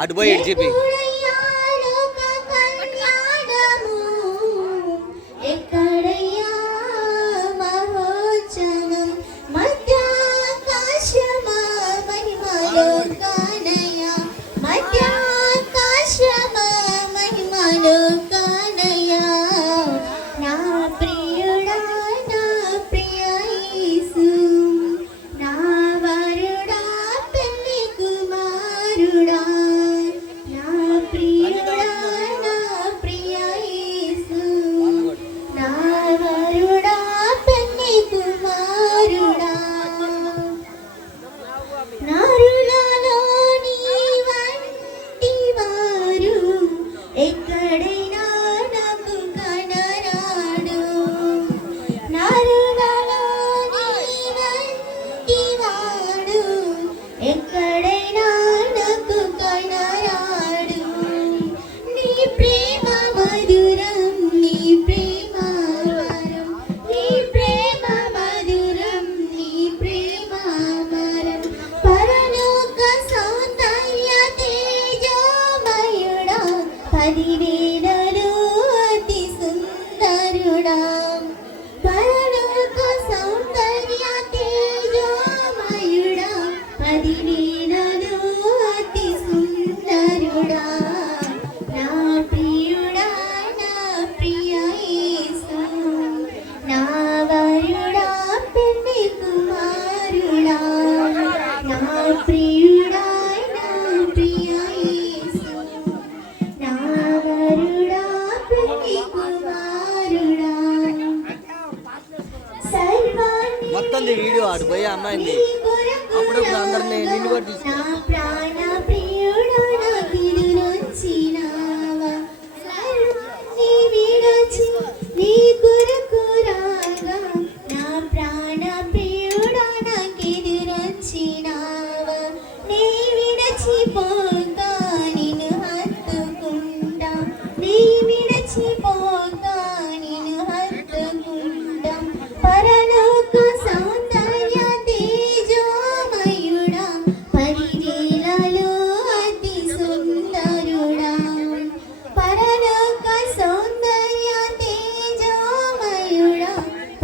అటు పోయి ఇటు పదివేలలో అతి సుందరుడా. పరలోక సౌందర్య తేజోమయుడా. పదివేలలో అతి సుందరుడా. నా ప్రియుడా నా ప్రియసు నా వరుడా పెళ్ళి కుమారుడా. నా ఆడిపోయి అమ్మాయిని. అప్పుడప్పుడు అందరినీ నిన్ను కూడా తీసుకున్నాను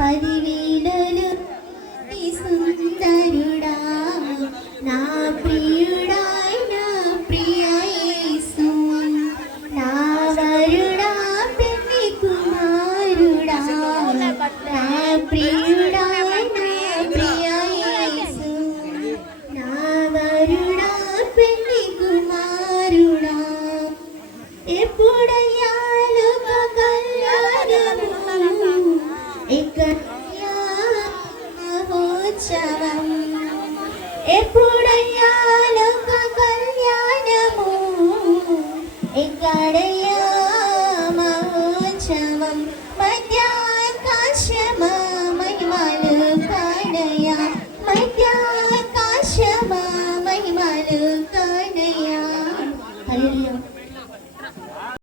Bye, baby. മഹോത്സവം എപ്പോഴയാലും കല്യാണമോ എക്കടയ മഹോത്സവം മധ്യാകാശമ മഹിമാലു കാടയ മധ്യാകാശമ